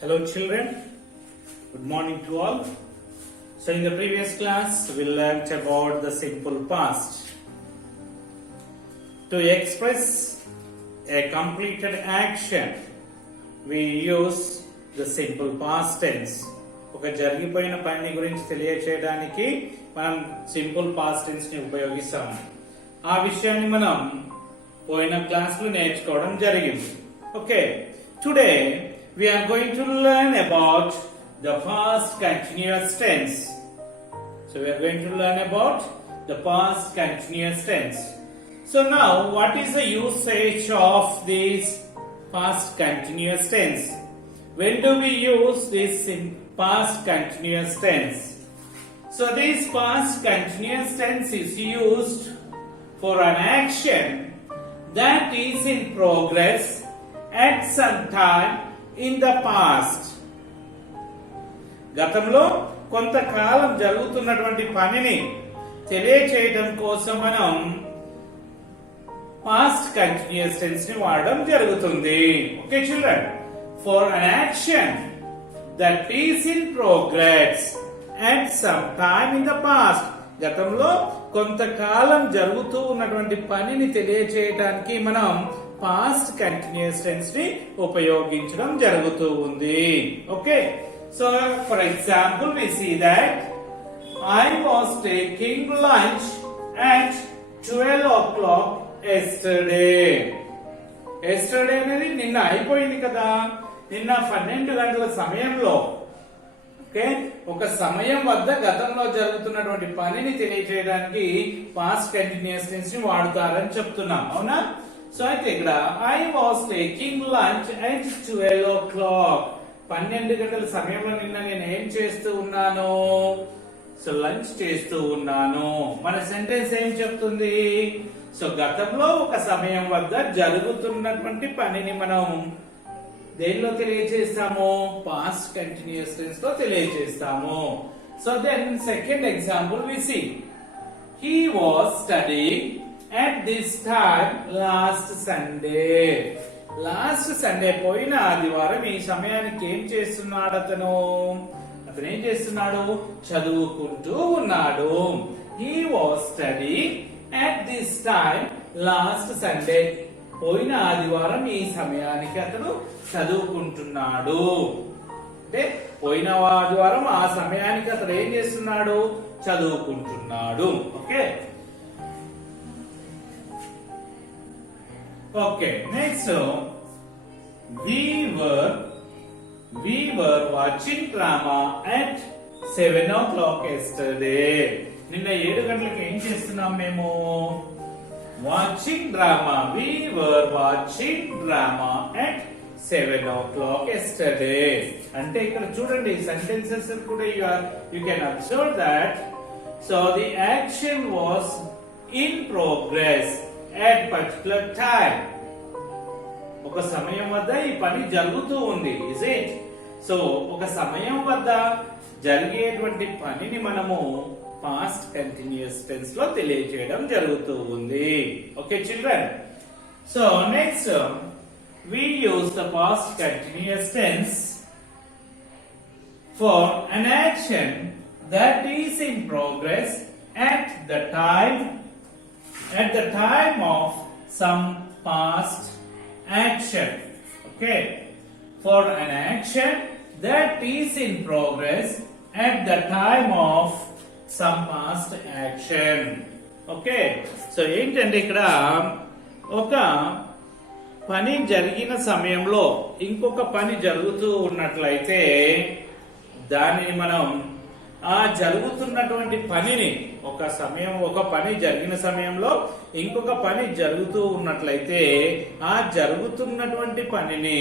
Hello children, good morning to all. So in the previous class we learnt about the simple past. To express a completed action we use the simple past tense. ఒక జరిగిపోయిన పని గురించి తెలియచేయడానికి మనం simple past tense ని ఉపయోగిస్తాము. ఆ విషయాన్ని మనం పోయిన క్లాస్ లో నేర్చుకోవడం జరిగింది. Okay, today we are going to learn about the past continuous tense. So we are going to learn about the past continuous tense. So now what is the usage of this past continuous tense? When do we use this in past continuous tense? So this past continuous tense is used for an action that is in progress at some time in the past. గతంలో కొంతకాలం జరుగుతున్నటువంటి పనిని తెలియచేయడం కోసం మనం past continuous tense ని వాడడం జరుగుతుంది. Okay children, for an action that is in progress at some time in the past. గతంలో కొంతకాలం జరుగుతూ ఉన్నటువంటి పనిని తెలియచేయడానికి మనం పాస్ట్ కంటిన్యూస్ టెన్స్ ని ఉపయోగించడం జరుగుతూ ఉంది. Okay, so for example we see that I was taking lunch at 12 o'clock yesterday. Yesterday అనేది నిన్న అయిపోయింది కదా, నిన్న 12 గంటల సమయంలో. ఓకే, ఒక సమయం వద్ద గతంలో జరుగుతున్నటువంటి పనిని తెలియజేయడానికి పాస్ట్ కంటిన్యూస్ టెన్స్ ని వాడతారని చెప్తున్నాం, అవునా? సో అయితే ఇక్కడ I was taking lunch at 12 o'clock. 12 గంటల సమయంలో నిన్న నేను ఏం చేస్తూ ఉన్నాను? సో లంచ్ చేస్తూ ఉన్నాను. మన సెంటెన్స్ ఏం చెప్తుంది? సో గతంలో ఒక సమయం వద్ద జరుగుతున్నటువంటి పనిని మనం దేనిలో తెలియజేస్తాము? పాస్ట్ కంటిన్యూస్ టెన్స్ లో తెలియజేస్తాము. So then second example we see, he was studying at this time last Sunday. Last Sunday, పోయిన ఆదివారం ఈ సమయానికి ఏం చేస్తున్నాడు అతను? అతను ఏం చేస్తున్నాడు? చదువుకుంటూ ఉన్నాడు. He was studying at this time last Sunday. పోయిన ఆదివారం ఈ సమయానికి అతను చదువుకుంటున్నాడు. అంటే పోయిన ఆదివారం ఆ సమయానికి అతను ఏం చేస్తున్నాడు? చదువుకుంటున్నాడు. Okay okay next, we were watching drama at 7 o'clock yesterday. నిన్న 7 గంటలకు ఏం చేస్తున్నాం మేము? Watching drama. We were watching drama at 7 o'clock yesterday. అంటే ఇక్కడ చూడండి సెంటెన్సెస్ కూడా you can observe that. So the action was in progress at particular time. ఒక సమయం వద్ద ఈ పని జరుగుతూ ఉంది. Is it? సో ఒక సమయం వద్ద జరిగేటువంటి పనిని మనము పాస్ట్ కంటిన్యూస్ టెన్స్ లో తెలియజేయడం జరుగుతూ ఉంది. Okay children, so next we use the past continuous tense for an action that is in progress at the time of some past action. Okay, for an action that is in progress at the time of some past action. Okay, so ఏంటంటే ఇక్కడ ఒక పని జరిగిన సమయంలో ఇంకొక పని జరుగుతూ ఉన్నట్లయితే దానిని మనం ఆ జరుగుతున్నటువంటి పనిని ఒక పని జరిగిన సమయంలో ఇంకొక పని జరుగుతూ ఉన్నట్లయితే ఆ జరుగుతున్నటువంటి పనిని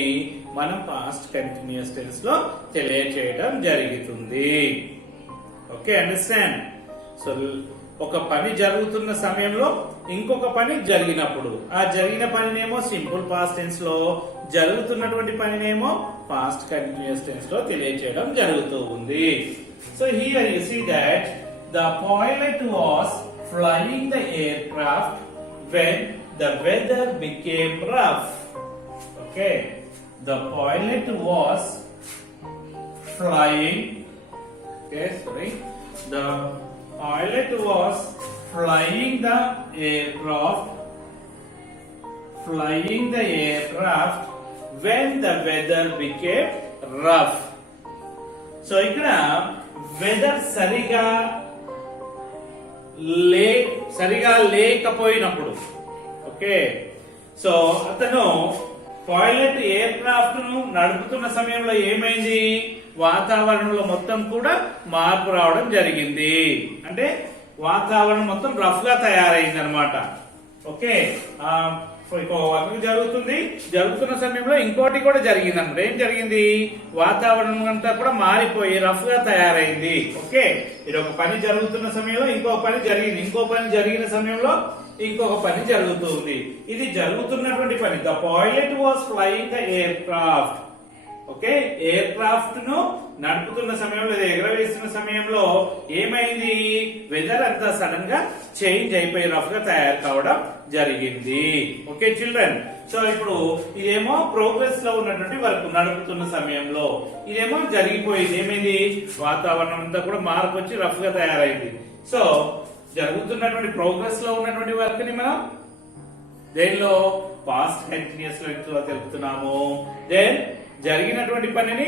మనం పాస్ట్ కంటిన్యూస్ టెన్స్ లో తెలియచేయడం జరుగుతుంది. Okay, understand? సో ఒక పని జరుగుతున్న సమయంలో ఇంకొక పని జరిగినప్పుడు ఆ జరిగిన పనినేమో సింపుల్ పాస్ట్ టెన్స్ లో, జరుగుతున్నటువంటి పనినేమో పాస్ట్ కంటిన్యూస్ టెన్స్ లో తెలియచేయడం జరుగుతూ ఉంది. So here you see that the pilot was flying the aircraft when the weather became rough. Okay, the pilot was flying. Okay, sorry. The pilot was flying the aircraft. Flying the aircraft when the weather became rough. So ఇక్కడ వెదర్ సరిగా లేకపోయినప్పుడు, okay, so అతను pilot air craft ను నడుపుతున్న సమయంలో ఏమైంది, వాతావరణంలో మొత్తం కూడా మార్పు రావడం జరిగింది. అంటే వాతావరణం మొత్తం రఫ్ గా తయారైంది అనమాట. ఓకే, జరుగుతున్న సమయంలో ఇంకోటి కూడా జరిగింది అన్నమాట. ఏం జరిగింది, వాతావరణం అంతా కూడా మారిపోయి రఫ్ గా తయారైంది. ఓకే, ఇది ఒక పని జరుగుతున్న సమయంలో ఇంకో పని జరిగింది, ఇంకో పని జరిగిన సమయంలో ఇంకొక పని జరుగుతుంది. ఇది జరుగుతున్నటువంటి పని. The pilot was flying the air craft. Okay, air craft ను నడుపుతున్న సమయంలో, ఎగరవేస్తున్న సమయంలో ఏమైంది, వెదర్ అంతా సడన్ గా చేంజ్ అయిపోయి రఫ్ గా తయారు కావడం జరిగింది. ఓకే చిల్డ్రన్, సో ఇప్పుడు ఇదేమో ప్రోగ్రెస్ లో ఉన్నటువంటి వర్క్ నడుపుతున్న సమయంలో, ఇదేమో జరిగిపోయింది. ఏమైంది, వాతావరణం అంతా కూడా మార్పు వచ్చి రఫ్ గా తయారైంది. సో జరుగుతున్నటువంటి ప్రోగ్రెస్ లో ఉన్నటువంటి వర్క్ ని మనం దేనిలో పాస్ట్ కంటిన్యూస్ లో తెలుపుతున్నాము. దెన్ జరిగినటువంటి పనిని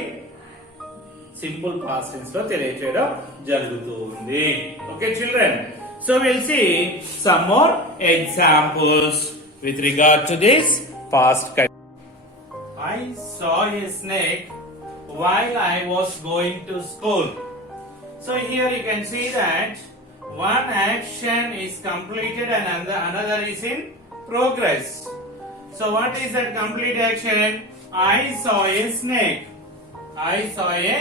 సింపుల్ పాస్ట్ టెన్స్ లో తెలియజేయడం జరుగుతూ ఉంది. Okay children, so will see some more examples with regard to this past continuous. I saw a snake while I was going to school. So here you can see that one action is completed and another is in progress. So what is that complete action? I saw a snake. I saw a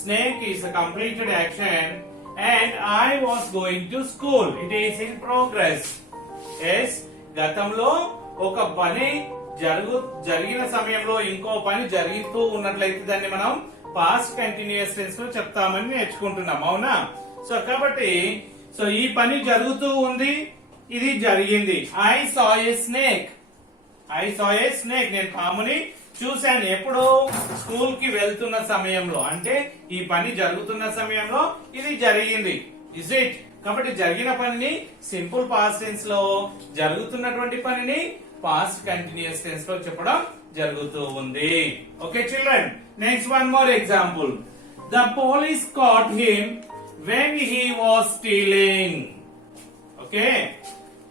snake is a completed action and I was going to school. It is in progress. Yes, గతంలో ఒక పని జరిగిన సమయంలో ఇంకో పని జరుగుతూ ఉన్నట్లయితే దాన్ని మనం పాస్ట్ కంటిన్యూస్ టెన్స్ లో చెప్తామని నేర్చుకుంటున్నాం, అవునా? సో కాబట్టి సో ఈ పని జరుగుతూ ఉంది, ఇది జరిగింది. I saw a snake. I saw a snake. నేను పాముని చూశాను. ఎప్పుడు, స్కూల్ కి వెళ్తున్న సమయంలో. అంటే ఈ పని జరుగుతున్న సమయంలో ఇది జరిగింది. Is it? కాబట్టి జరిగిన పనిని సింపుల్ పాస్ట్ టెన్స్ లో, జరుగుతున్నటువంటి పనిని పాస్ట్ కంటిన్యూస్ టెన్స్ లో చెప్పడం జరుగుతూ ఉంది. Okay children, next one more example. The police caught him when he was stealing. Okay,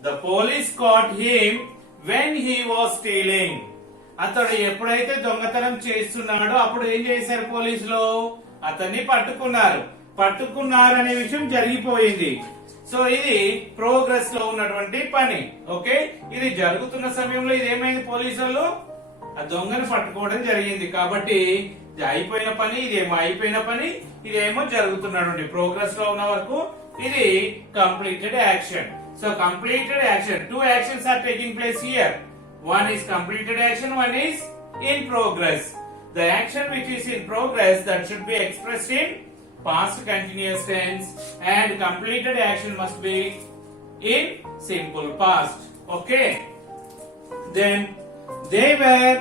the police caught him when he was stealing. అతడు ఎప్పుడైతే దొంగతనం చేస్తున్నాడో అప్పుడు ఏం చేశారు పోలీసులు, అతన్ని పట్టుకున్నారు అనే విషయం జరిగిపోయింది. సో ఇది ప్రోగ్రెస్ లో ఉన్నటువంటి పని. ఓకే, ఇది జరుగుతున్న సమయంలో ఇది ఏమైంది, పోలీసులు ఆ దొంగను పట్టుకోవడం జరిగింది. కాబట్టి అయిపోయిన పని, ఇదేమో అయిపోయిన పని, ఇదేమో జరుగుతున్నటువంటి ప్రోగ్రెస్ లో ఉన్న వరకు ఇది completed action. So completed action, two actions are taking place here. One is completed action, one is in progress. The action which is in progress, that should be expressed in past continuous tense, and completed action must be in simple past. Okay, then they were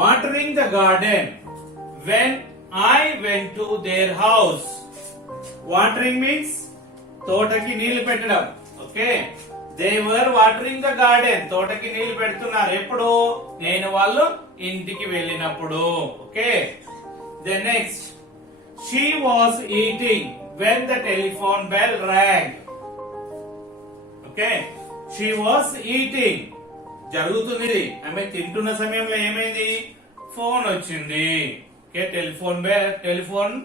watering the garden when I went to their house. Watering means తోటకి నీళ్లు పెట్టడం. Okay, they were watering the garden, తోటకి నీళ్లు పెడుతున్నారు. ఎప్పుడు, నేను వాళ్ళు ఇంటికి వెళ్ళినప్పుడు. Okay, then next, she was eating when the telephone bell rang. Okay, she was eating జరుగుతుంది, ఆమె తింటున్న సమయంలో ఏమైంది, ఫోన్ వచ్చింది. ఓకే, టెలిఫోన్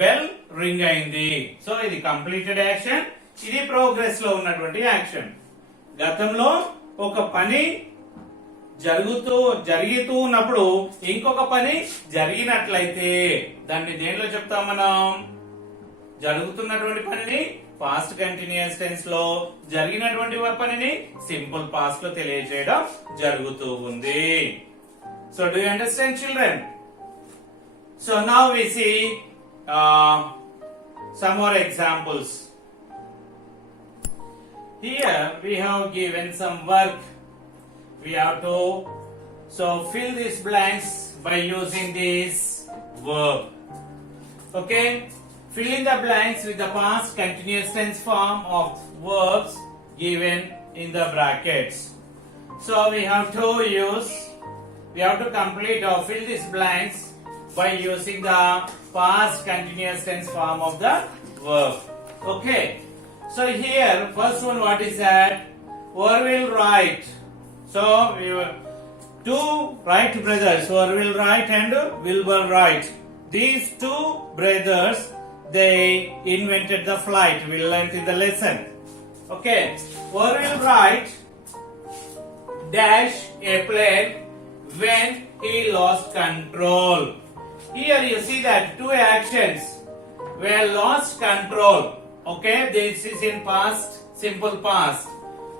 బెల్ రింగ్ అయింది. సో ఇది కంప్లీటెడ్ యాక్షన్, ఇది ప్రోగ్రెస్ లో ఉన్నటువంటి యాక్షన్. గతంలో ఒక పని జరుగుతూ ఉన్నప్పుడు ఇంకొక పని జరిగినట్లయితే దాన్ని దేనిలో చెప్తాం మనం, జరుగుతున్నటువంటి పనిని పాస్ట్ కంటిన్యూస్ టెన్స్ లో, జరిగినటువంటి పనిని సింపుల్ పాస్ట్ లో తెలియజేయడం జరుగుతూ ఉంది. So do you understand children? So now we see some more examples. Here we have given some work. We have to fill these blanks by using these verb. Okay, fill in the blanks with the past continuous tense form of verbs given in the brackets. So we have to complete or fill these blanks by using the past continuous tense form of the verb. Okay, so here first one, what is that? Orville Wright. So we were two Wright brothers, Orville Wright and Wilbur Wright. These two brothers, they invented the flight. We learned in the lesson. Okay, Orville Wright dashed a plane when he lost control. Here you see that two actions were lost control. Okay, this is in past, simple past.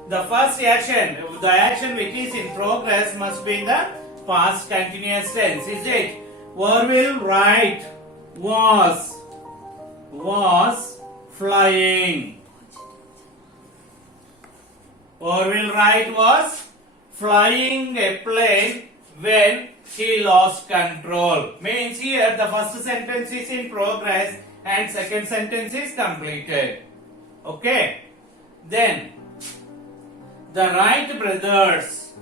The first action, the action which is in progress must be in the past continuous tense. Is it? Orville Wright was flying. Orville Wright was flying a plane when he lost control. Means here the first sentence is in progress and second sentence is completed. Okay. Then the Wright brothers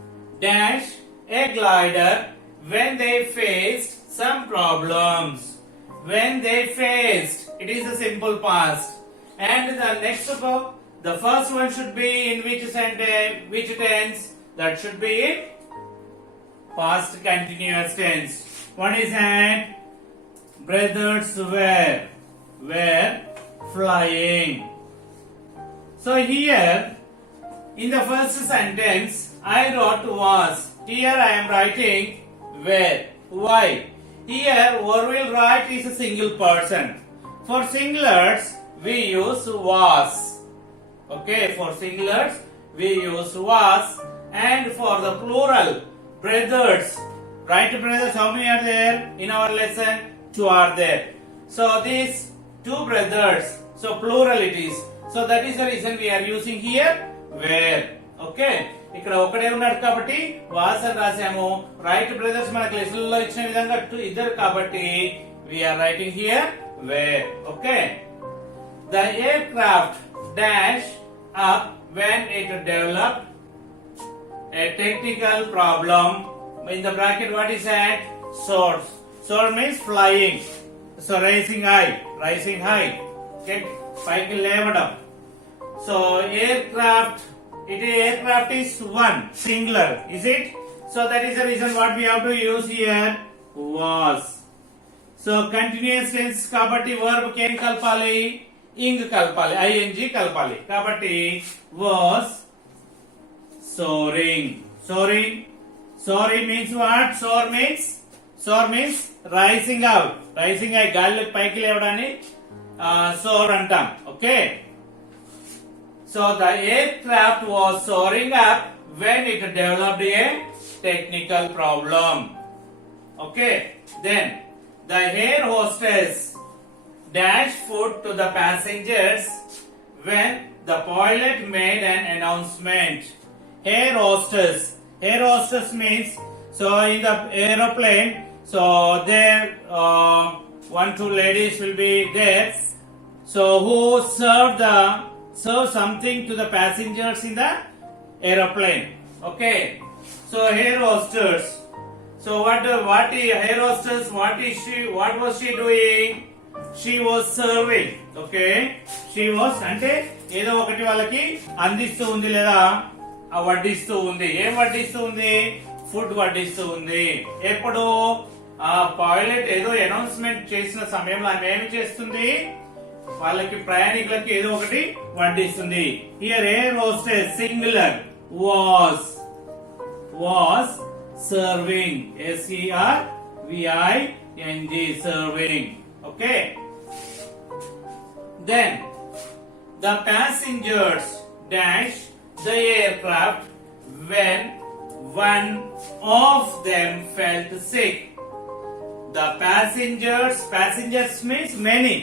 dashed a glider when they faced some problems. When they faced, it is a simple past. And the next verb, the first one should be in which sentence, which tense? That should be in past continuous tense. One is that brothers were flying. So here in the first sentence I wrote was. Here I am writing were. Why? Here Orville Wright is a single person. For singulars we use was. Okay, for singulars we use was, and for the plural brothers, Wright brothers, how many are there in our lesson? Two are there. So these two brothers, so plural it is. So that is the reason we are using here where. Okay, ఇక్కడ ఒకడే ఉన్నాడు కాబట్టి వాస్ అని రాసాము. Right brothers మనకి లెసన్ లో ఇచ్చిన విధంగా ఇద్దరు కాబట్టి we are writing here where. Okay, the aircraft dash up when it developed a technical problem. In the bracket, what is that? Source. Soar means flying. So rising high. Okay, పైకి లేవడం. So aircraft is one singular, is it? So that is the reason what we have to use here was. So continuous tense కాబట్టి verb కి ఏం కలపాలి? ing కలపాలి, ing కలపాలి. కాబట్టి was soaring. Soaring means what? Soar means rising out. Rising high, గాలిలోకి పైకి లేవడాన్ని soar అంటాం. Okay. So the aircraft was soaring up when it developed a technical problem. Okay. Then the air hostess dashed food to the passengers when the pilot made an announcement. Air hostess means, so in the aeroplane, so there two ladies will be there. So who serve something to the passengers in the aeroplane. Okay. So air hostess. So what air hostess? What was she doing? She was serving. Okay. She was అంటే ఏదో ఒకటి వాళ్ళకి అందిస్తూ ఉంది లేదా వడ్డిస్తూ ఉంది. ఏం వడ్డిస్తూ ఉంది? ఫుడ్ వడ్డిస్తూ ఉంది. ఎప్పుడు ఆ పైలట్ ఏదో అనౌన్స్మెంట్ చేసిన సమయంలో ఆమె ఏమి చేస్తుంది? వాళ్ళకి ప్రయాణికులకి ఏదో ఒకటి వడ్డిస్తుంది. Here air hostess singular was serving. SERVING, serving. Okay. Then the passengers dash the aircraft when one of them felt sick. The passengers means many.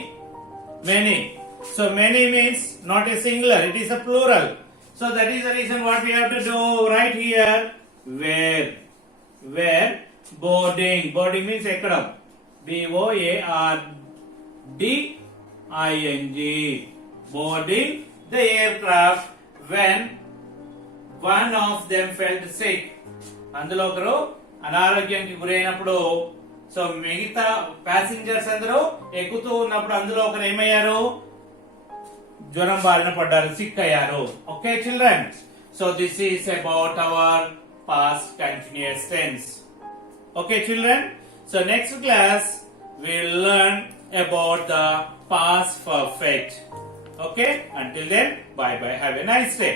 So many means not a singular, it is a plural. So that is the reason what we have to do right here where boarding means ekkadam. BOARDING. Boarding the aircraft when one of them felt sick. అందులో ఒకరు అనారోగ్యానికి గురైనప్పుడు సో మిగతా ప్యాసింజర్స్ అందరూ ఎక్కుతూ ఉన్నప్పుడు అందులో ఒకరు ఏమయ్యారు, జ్వరం బారిన పడ్డారు, సిక్ అయ్యారు. Okay children, so this is about our past continuous tense. Okay children, so next class we'll learn about the past perfect. Okay, until then, bye bye, have a nice day.